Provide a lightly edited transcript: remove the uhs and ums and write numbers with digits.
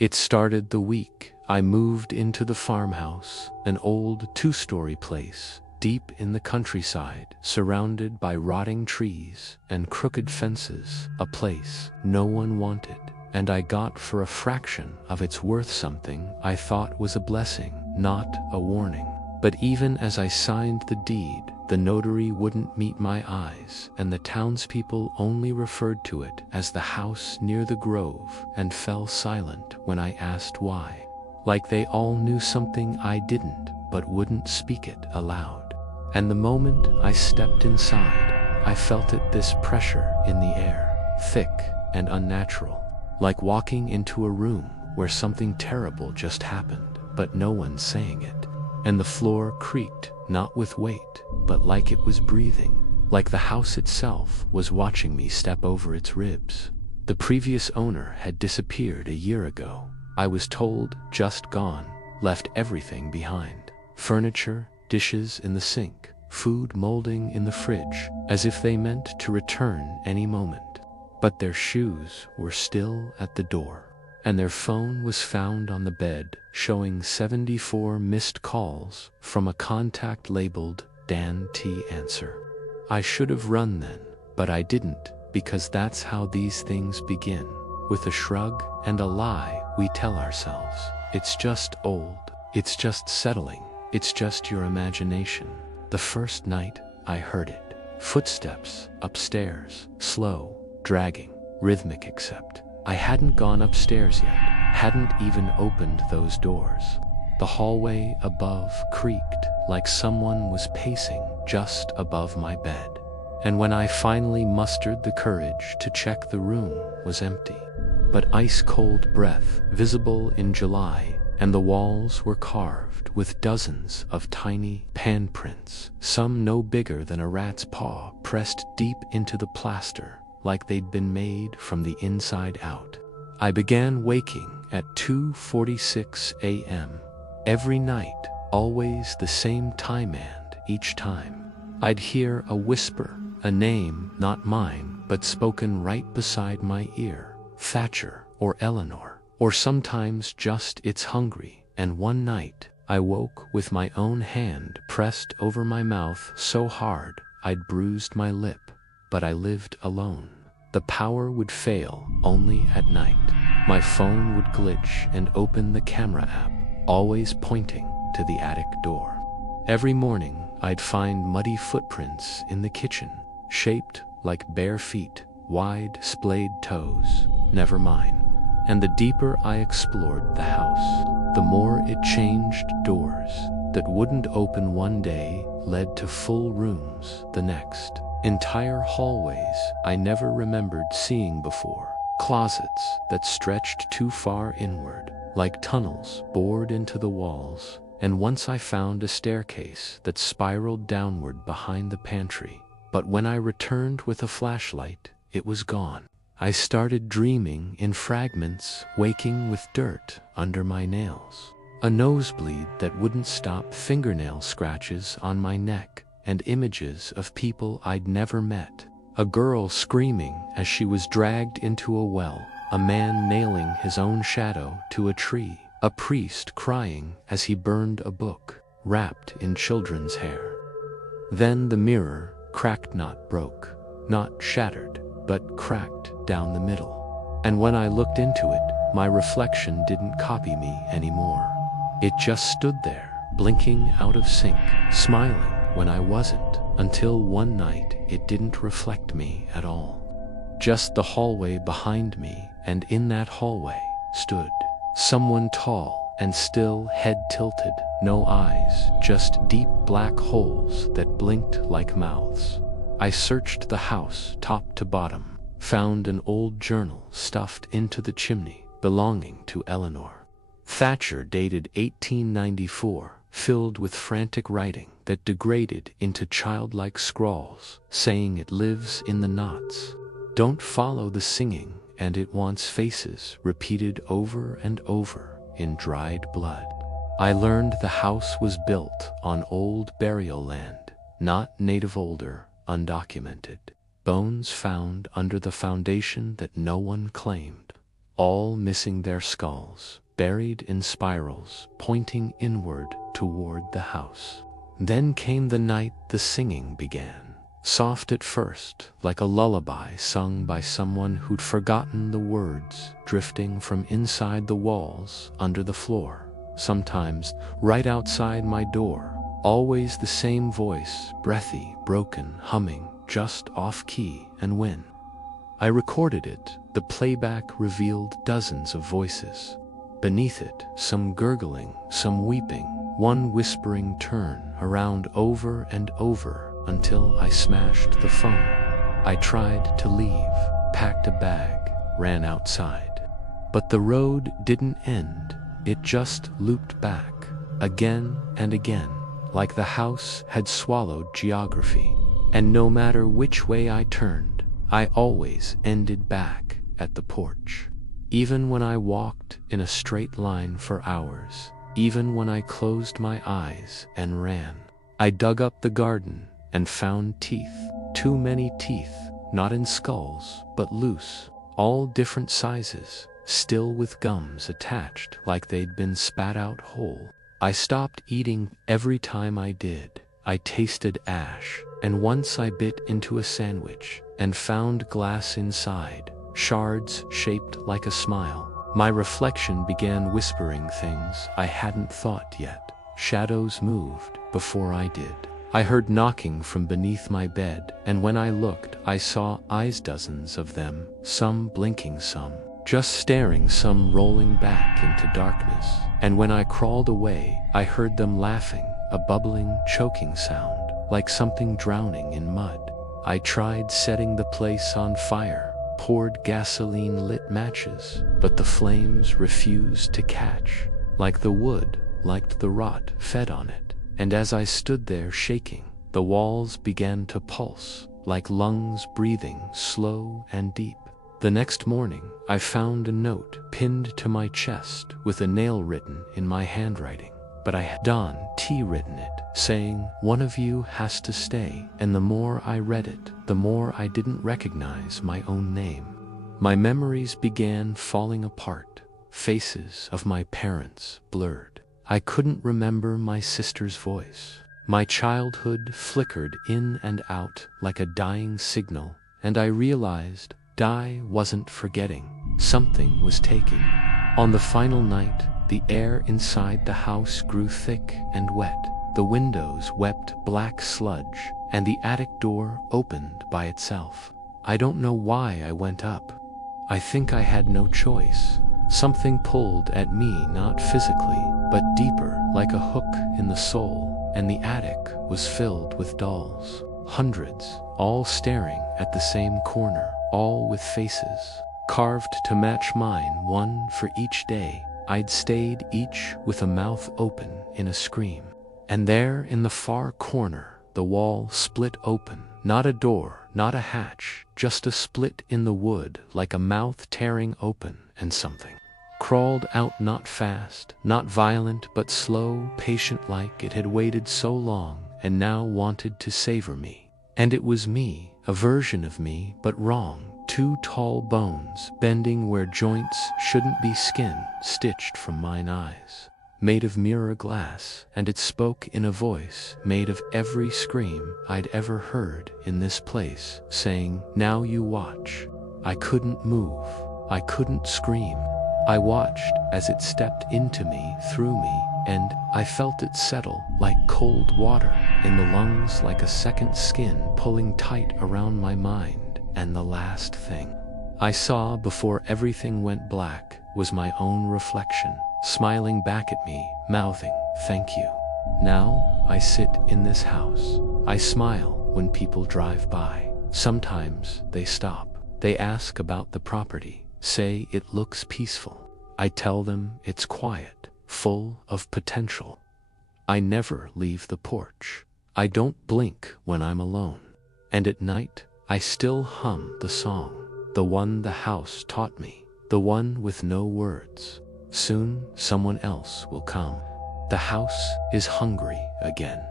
It started the week I moved into the farmhouse, an old two-story place, deep in the countryside, surrounded by rotting trees and crooked fences, a place no one wanted, and I got for a fraction of its worth something I thought was a blessing, not a warning. But even as I signed the deed, the notary wouldn't meet my eyes, and the townspeople only referred to it as the house near the grove and fell silent when I asked why. Like they all knew something I didn't, but wouldn't speak it aloud. And the moment I stepped inside, I felt this pressure in the air, thick and unnatural, like walking into a room where something terrible just happened, but no one's saying it. And the floor creaked, not with weight, but like it was breathing, like the house itself was watching me step over its ribs. The previous owner had disappeared a year ago. I was told, just gone, left everything behind. Furniture, dishes in the sink, food molding in the fridge, as if they meant to return any moment. But their shoes were still at the door. And their phone was found on the bed, showing 74 missed calls from a contact labeled Dan T. Answer. I should have run then, but I didn't, because that's how these things begin. With a shrug and a lie, we tell ourselves, it's just old, it's just settling, it's just your imagination. The first night, I heard it. Footsteps upstairs, slow, dragging, rhythmic, except I hadn't gone upstairs yet, hadn't even opened those doors. The hallway above creaked like someone was pacing just above my bed. And when I finally mustered the courage to check, the room was empty. But ice-cold breath visible in July, and the walls were carved with dozens of tiny handprints, some no bigger than a rat's paw, pressed deep into the plaster, like they'd been made from the inside out. I began waking at 2:46 a.m. every night, always the same time, and each time I'd hear a whisper, a name not mine, but spoken right beside my ear, Thatcher or Eleanor, or sometimes just "it's hungry." And one night, I woke with my own hand pressed over my mouth so hard I'd bruised my lip. But I lived alone. The power would fail only at night. My phone would glitch and open the camera app, always pointing to the attic door. Every morning, I'd find muddy footprints in the kitchen, shaped like bare feet, wide, splayed toes, never mine. And the deeper I explored the house, the more it changed. Doors that wouldn't open one day led to full rooms the next. Entire hallways I never remembered seeing before. Closets that stretched too far inward, like tunnels bored into the walls. And once I found a staircase that spiraled downward behind the pantry. But when I returned with a flashlight, it was gone. I started dreaming in fragments, waking with dirt under my nails, a nosebleed that wouldn't stop, fingernail scratches on my neck, and images of people I'd never met. A girl screaming as she was dragged into a well, a man nailing his own shadow to a tree, a priest crying as he burned a book, wrapped in children's hair. Then the mirror cracked, not broke, not shattered, but cracked down the middle. And when I looked into it, my reflection didn't copy me anymore. It just stood there, blinking out of sync, smiling when I wasn't, until one night it didn't reflect me at all. Just the hallway behind me, and in that hallway stood someone tall and still, head tilted, no eyes, just deep black holes that blinked like mouths. I searched the house top to bottom, found an old journal stuffed into the chimney belonging to Eleanor Thatcher, dated 1894, filled with frantic writing that degraded into childlike scrawls, saying it lives in the knots. Don't follow the singing, and it wants faces, repeated over and over in dried blood. I learned the house was built on old burial land, not native, older, undocumented. Bones found under the foundation that no one claimed. all missing their skulls, buried in spirals, pointing inward toward the house. Then came the night the singing began, soft at first, like a lullaby sung by someone who'd forgotten the words, drifting from inside the walls, under the floor, sometimes right outside my door. Always the same voice, breathy, broken, humming, just off-key, and when I recorded it, the playback revealed dozens of voices. Beneath it, some gurgling, some weeping, one whispering turn around over and over until I smashed the phone. I tried to leave, packed a bag, ran outside. But the road didn't end, it just looped back, again and again, like the house had swallowed geography. And no matter which way I turned, I always ended back at the porch. Even when I walked in a straight line for hours, even when I closed my eyes and ran, I dug up the garden and found teeth, too many teeth, not in skulls, but loose, all different sizes, still with gums attached like they'd been spat out whole. I stopped eating every time I did. I tasted ash, and once I bit into a sandwich and found glass inside, shards shaped like a smile. My reflection began whispering things I hadn't thought yet. Shadows moved before I did. I heard knocking from beneath my bed, and when I looked, I saw eyes, dozens of them, some blinking, some just staring, some rolling back into darkness. And when I crawled away, I heard them laughing, a bubbling, choking sound, like something drowning in mud. I tried setting the place on fire, poured gasoline, lit matches, but the flames refused to catch. Like the wood liked the rot fed on it. And as I stood there shaking, the walls began to pulse, like lungs breathing slow and deep. The next morning, I found a note pinned to my chest with a nail written in my handwriting. But I had Don T written it, saying, "One of you has to stay." And the more I read it, the more I didn't recognize my own name. My memories began falling apart, faces of my parents blurred. I couldn't remember my sister's voice. My childhood flickered in and out like a dying signal, and I realized Di wasn't forgetting. Something was taking. On the final night, the air inside the house grew thick and wet. The windows wept black sludge, and the attic door opened by itself. I don't know why I went up. I think I had no choice. Something pulled at me, not physically, but deeper, like a hook in the soul, and the attic was filled with dolls. Hundreds, all staring at the same corner, all with faces carved to match mine, one for each day I'd stayed, each with a mouth open in a scream. And there in the far corner, the wall split open, not a door, not a hatch, just a split in the wood, like a mouth tearing open, and something crawled out, not fast, not violent, but slow, patient, like it had waited so long and now wanted to savor me. And it was me, a version of me, but wrong. Two tall bones, bending where joints shouldn't be, skin stitched from mine eyes, made of mirror glass, and it spoke in a voice made of every scream I'd ever heard in this place, saying, "Now you watch." I couldn't move, I couldn't scream. I watched as it stepped into me, through me, and I felt it settle like cold water in the lungs, like a second skin pulling tight around my mind. And the last thing I saw before everything went black was my own reflection, smiling back at me, mouthing, "Thank you." Now I sit in this house. I smile when people drive by. Sometimes they stop. They ask about the property, say it looks peaceful. I tell them it's quiet, full of potential. I never leave the porch. I don't blink when I'm alone. And at night, I still hum the song, the one the house taught me, the one with no words. Soon someone else will come. The house is hungry again.